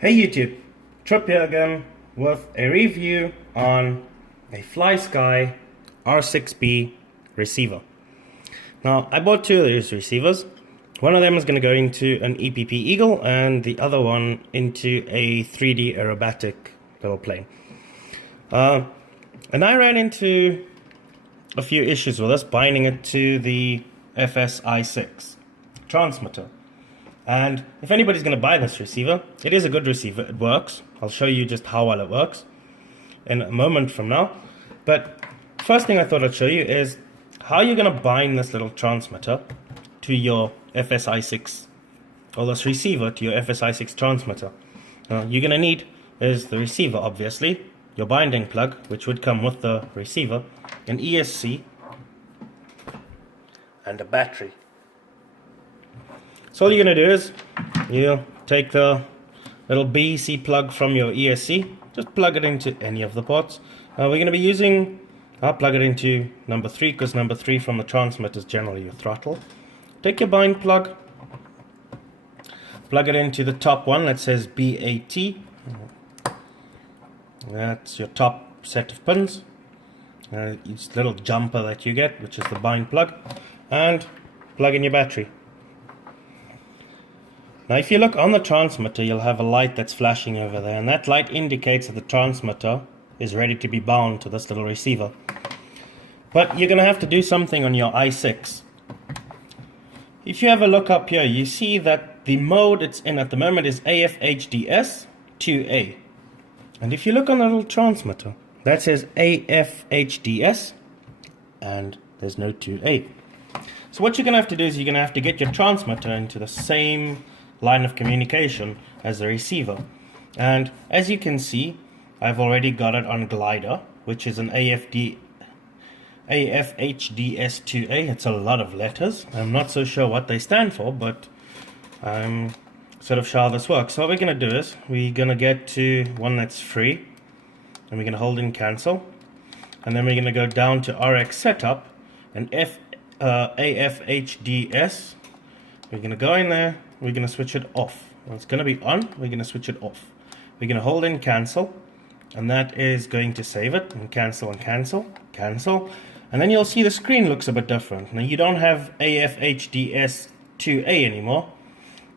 Hey YouTube, Trip here again with a review on a FS R6B receiver. Now, I bought two of these receivers. One of them is going to go into an EPP Eagle and the other one into a 3D aerobatic little plane. And I ran into a few issues with this, binding it to the FS-i6 transmitter. And if anybody's going to buy this receiver, it is a good receiver, it works. I'll show you just how well it works in a moment from now. But first thing I thought I'd show you is how you're going to bind this little transmitter to your FS-i6, or this receiver to your FS-i6 transmitter. Now, you're going to need is the receiver, obviously, your binding plug, which would come with the receiver, an ESC, and a battery. So all you're going to do is you take the little BC plug from your ESC, just plug it into any of the ports. We're going to be using, I'll plug it into number 3 because number 3 from the transmitter is generally your throttle. Take your bind plug, plug it into the top one that says BAT. That's your top set of pins. Each little jumper that you get, which is the bind plug, and plug in your battery. Now if you look on the transmitter, you'll have a light that's flashing over there, and that light indicates that the transmitter is ready to be bound to this little receiver. But you're going to have to do something on your i6. If you have a look up here, you see that the mode it's in at the moment is AF-HDS 2A. And if you look on the little transmitter, that says AF-HDS, and there's no 2A. So what you're going to have to do is you're going to have to get your transmitter into the same line of communication as the receiver. And as you can see, I've already got it on glider, which is an AF-HDS2A. It's a lot of letters. I'm not so sure what they stand for, but I'm sort of sure how this works. So what we're going to do is we're going to get to one that's free, and we're going to hold in cancel, and then we're going to go down to RX setup and AF-HDS. We're going to go in there, we're going to switch it off. Well, it's going to be on, we're going to switch it off. We're going to hold in cancel, and that is going to save it, and cancel, cancel. And then you'll see the screen looks a bit different. Now you don't have AF-HDS2A anymore.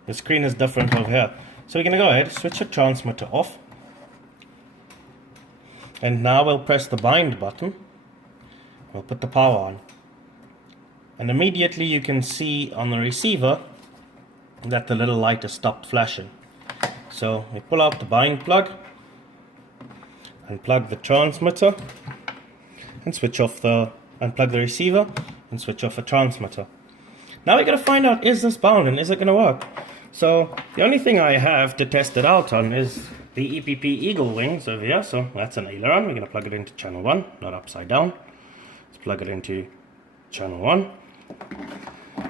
The screen is different over here. So we're going to go ahead, switch the transmitter off. And now we'll press the bind button. We'll put the power on. And immediately you can see on the receiver that the little light has stopped flashing. So we pull out the bind plug, unplug the transmitter, and unplug the receiver and switch off the transmitter. Now we got to find out, is this bound and is it going to work? So the only thing I have to test it out on is the EPP Eagle wings over here. So that's an aileron. We're going to plug it into channel 1, not upside down. Let's plug it into channel 1.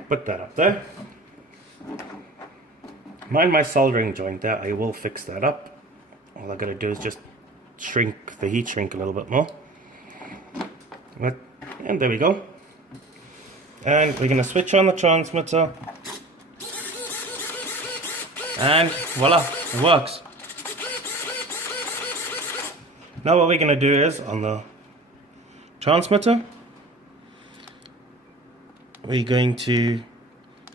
Put that up there. Mind my soldering joint there, I will fix that up. All I gotta do is just shrink the heat shrink a little bit more. And there we go. And we're gonna switch on the transmitter. And voila, it works. Now what we're gonna do is on the transmitter, we're going to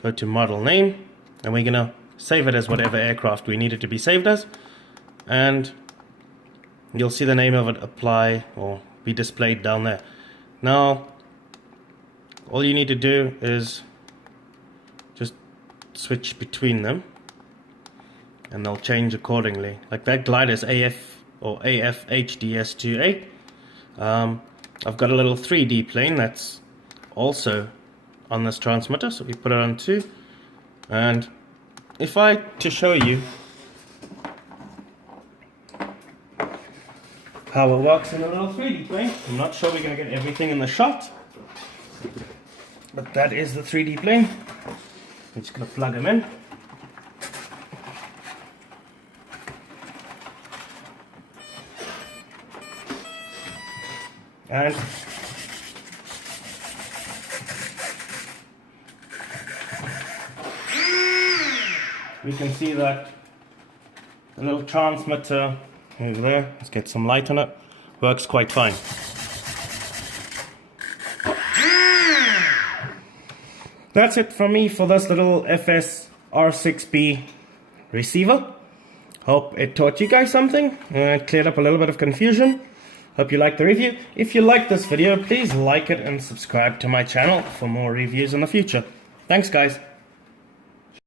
go to model name, and we're going to save it as whatever aircraft we need it to be saved as, and you'll see the name of it apply or be displayed down there. Now all you need to do is just switch between them and they'll change accordingly. Like that glider is AF or AF-HDS2A. I've got a little 3D plane that's also on this transmitter, so we put it on 2. And if to show you how it works in a little 3D plane, I'm not sure we're going to get everything in the shot, but that is the 3D plane. I'm just going to plug them in. And we can see that The little transmitter over there, let's get some light on it, works quite fine. That's it from me for this little FS R6B receiver. Hope it taught you guys something, it cleared up a little bit of confusion. Hope you liked the review. If you liked this video, please like it and subscribe to my channel for more reviews in the future. Thanks guys.